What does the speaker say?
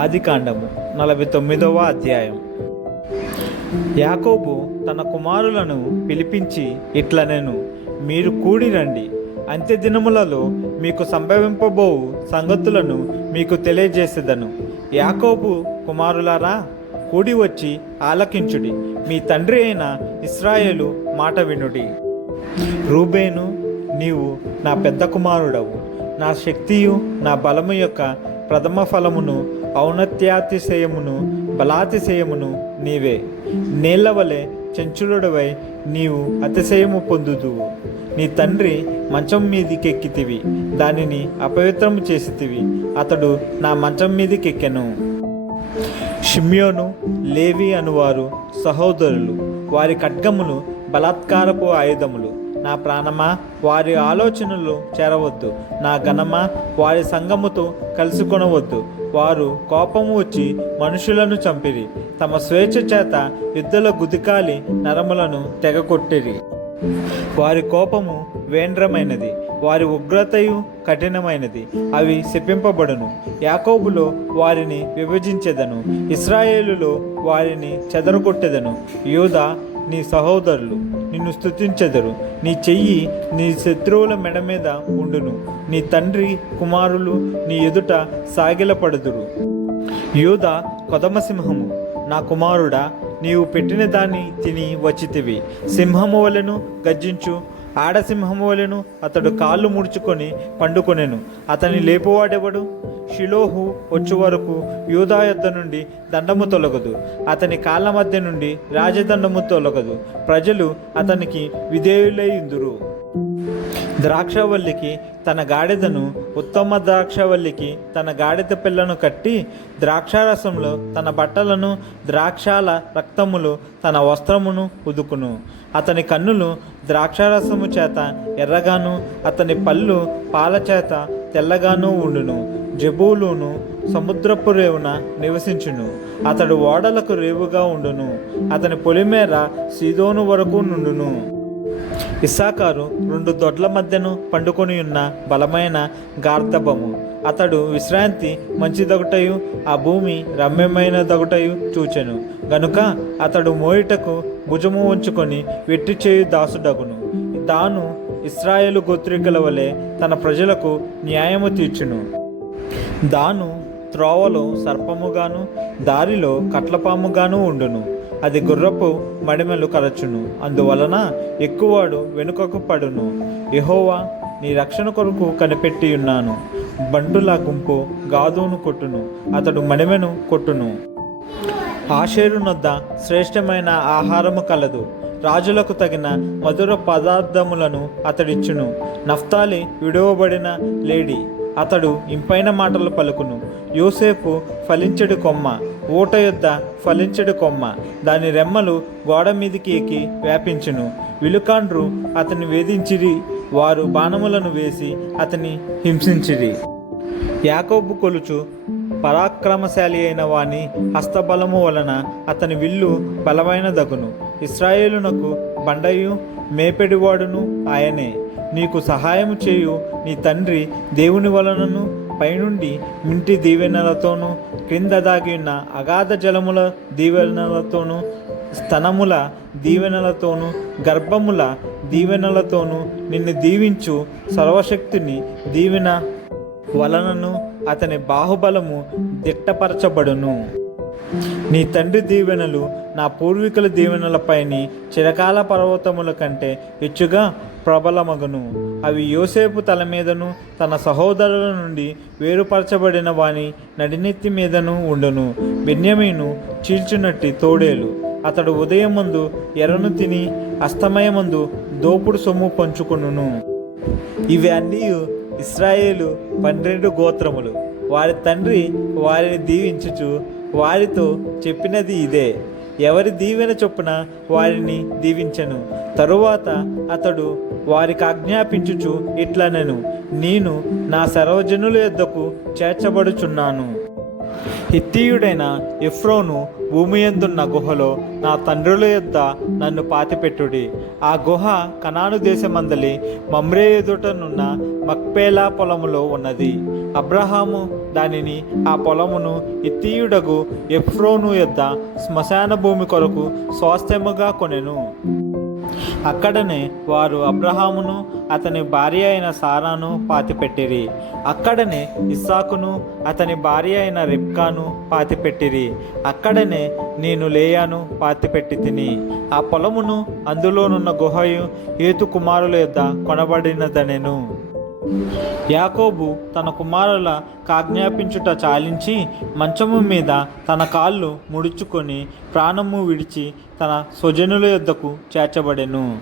ఆదికాండము 49వ అధ్యాయం. యాకోబు తన కుమారులను పిలిపించి ఇట్లనెను, మీరు కూడి రండి, అంత్య దినములలో మీకు సంభవింపబోవు సంగతులను మీకు తెలియజేసేదను. యాకోబు కుమారులారా, కూడి వచ్చి ఆలకించుడి, మీ తండ్రి అయిన ఇశ్రాయేలు మాట వినుడి. రూబేను, నీవు నా పెద్ద కుమారుడవు, నా శక్తియు నా బలము యొక్క ప్రథమ ఫలమును, ఔన్నత్యాతిశయమును బలాతిశయమును నీవే. నీళ్ల వలె చెంచులుడవై నీవు అతిశయము పొందుదువు. నీ తండ్రి మంచం మీదికెక్కితివి, దానిని అపవిత్రము చేసితివి, అతడు నా మంచం మీదికెక్కెను. షిమ్యోను, లేవి అనువారు సహోదరులు, వారి ఖడ్గములు బలాత్కారపు ఆయుధములు. నా ప్రాణమా, వారి ఆలోచనలు చేరవద్దు. నా ఘనమా, వారి సంగముతో కలుసుకొనవద్దు. వారు కోపము వచ్చి మనుషులను చంపిరి, తమ స్వేచ్ఛ చేత యుద్ధల గుదికాలి నరములను తెగకొట్టిరి. వారి కోపము వేంద్రమైనది, వారి ఉగ్రతయు కఠినమైనది, అవి శపింపబడును. యాకోబులో వారిని విభజించెదను, ఇశ్రాయేలులో వారిని చెదరగొట్టెదను. యూదా, నీ సహోదరులు నిన్ను స్తుతించెదరు. నీ చెయ్యి నీ శత్రువుల మెడ మీద ఉండును. నీ తండ్రి కుమారులు నీ ఎదుట సాగిలపడుదురు. యూదా కొదమసింహము, నా కుమారుడా, నీవు పెట్టిన దాన్ని తిని వచ్చితివి. సింహము వలెను గర్జించు, ఆడసింహము వలెను అతడు కాళ్ళు ముడుచుకొని పండుకొనెను. అతని లేపువాడెవడు? షిలోహు వచ్చు వరకు యూదా యొద్ద నుండి దండము తొలగదు, అతని కాళ్ళ మధ్య నుండి రాజదండము తొలగదు. ప్రజలు అతనికి విధేయులైందురు. ద్రాక్షవల్లికి తన గాడిదను, ఉత్తమ ద్రాక్షవల్లికి తన గాడిద పిల్లను కట్టి, ద్రాక్షారసంలో తన బట్టలను, ద్రాక్షాల రక్తములు తన వస్త్రమును ఉదుకును. అతని కన్నులు ద్రాక్షారసము చేత ఎర్రగాను, అతని పళ్ళు పాల చేత తెల్లగాను ఉండును. జెబూలూను సముద్రపు రేవున నివసించును, అతడు ఓడలకు రేవుగా ఉండును. అతని పొలిమేర సీదోను వరకు నుండును. ఇస్సాకారు 2 దొడ్ల మధ్యను పండుకొని ఉన్న బలమైన గార్ధబము. అతడు విశ్రాంతి మంచిదొకటయు, ఆ భూమి రమ్యమైనదొకటయు చూచెను గనుక అతడు మోయుటకు భుజము ఉంచుకొని వెట్టి చేయు దాసుడగును. తాను ఇశ్రాయేలు గోత్రికుల వలె తన ప్రజలకు న్యాయము తీర్చును. దాను త్రోవలో సర్పముగాను, దారిలో కట్లపాముగాను ఉండును. అది గుర్రపు మడిమెలు కరచును, అందువలన ఎక్కువాడు వెనుకకు పడును. యెహోవా, నీ రక్షణ కొరకు కనిపెట్టి ఉన్నాను. బంటుల గుంపు గాదును కొట్టును, అతడు మడిమెను కొట్టును. ఆషేరు నొద్ద శ్రేష్టమైన ఆహారము కలదు, రాజులకు తగిన మధుర పదార్థములను అతడిచ్చును. నఫ్తాలి విడువబడిన లేడి, అతడు ఇంపైన మాటలు పలుకును. యోసేపు ఫలించెడు కొమ్మ, ఊట యొద్ద ఫలించెడు కొమ్మ, దాని రెమ్మలు గోడ మీదికి ఎక్కి వ్యాపించును. విలుకాండ్రు అతన్ని వేధించిరి, వారు బాణములను వేసి అతన్ని హింసించిరి. యాకోబు కొలుచు పరాక్రమశాలి అయిన వాని హస్తబలము వలన అతని విల్లు బలమైన దగును. ఇశ్రాయేలునకు బండయు మేపెడివాడును ఆయనే. నీకు సహాయము చేయు నీ తండ్రి దేవుని వలనను, పైనుండి మింటి దీవెనలతోనూ, క్రింద దాగి ఉన్న అగాధ జలముల దీవెనలతోనూ, స్తనముల దీవెనలతోనూ, గర్భముల దీవెనలతోనూ నిన్ను దీవించు సర్వశక్తుని దీవెన వలనను అతని బాహుబలము దిట్టపరచబడును. నీ తండ్రి దీవెనలు నా పూర్వీకుల దీవెనలపైని చిరకాల పర్వతముల కంటే హెచ్చుగా ప్రబలమగును. అవి యోసేపు తల మీదను, తన సహోదరుల నుండి వేరుపరచబడిన వాని నడినెత్తి మీదను ఉండును. బెన్యామీను చీల్చునట్టి తోడేలు, అతడు ఉదయమందు ఎర్రను తిని అస్తమయమందు దోపుడు సొమ్ము పంచుకొనును. ఇవి అన్నీ ఇశ్రాయేలు 12 గోత్రములు. వారి తండ్రి వారిని దీవించుచు వారితో చెప్పినది ఇదే. ఎవరి దీవెన చొప్పున వారిని దీవించెను. తరువాత అతడు వారికి ఆజ్ఞాపించుచు ఇట్లనెను, నేను నా సర్వజనుల యొద్దకు చేర్చబడుచున్నాను. హిత్తీయుడైన ఎఫ్రోను భూమి యందున్న గుహలో నా తండ్రుల యొద్ద నన్ను పాతిపెట్టుడి. ఆ గుహ కనాను దేశమందలి మమ్రే ఎదుటనున్న మక్పేలా పొలములో ఉన్నది. అబ్రహాము దానిని ఆ పొలమును ఇత్తీయుడగు ఎఫ్రోను యొద్ద శ్మశాన భూమి కొరకు స్వాస్థ్యముగా కొనెను. అక్కడనే వారు అబ్రహామును అతని భార్య అయిన సారాను పాతిపెట్టిరి. అక్కడనే ఇస్సాకును అతని భార్య అయిన రిబ్కాను పాతిపెట్టిరి. అక్కడనే నేను లేయాను పాతిపెట్టి తిని. ఆ పొలమును అందులోనున్న గుహయు హేతు కుమారుల యొద్ద కొనబడినదనెను. యాకోబు తన కుమారుల కాజ్ఞాపించుట చాలించి మంచము మీద తన కాళ్ళు ముడుచుకొని ప్రాణము విడిచి తన స్వజనుల యొద్దకు చేర్చబడెను.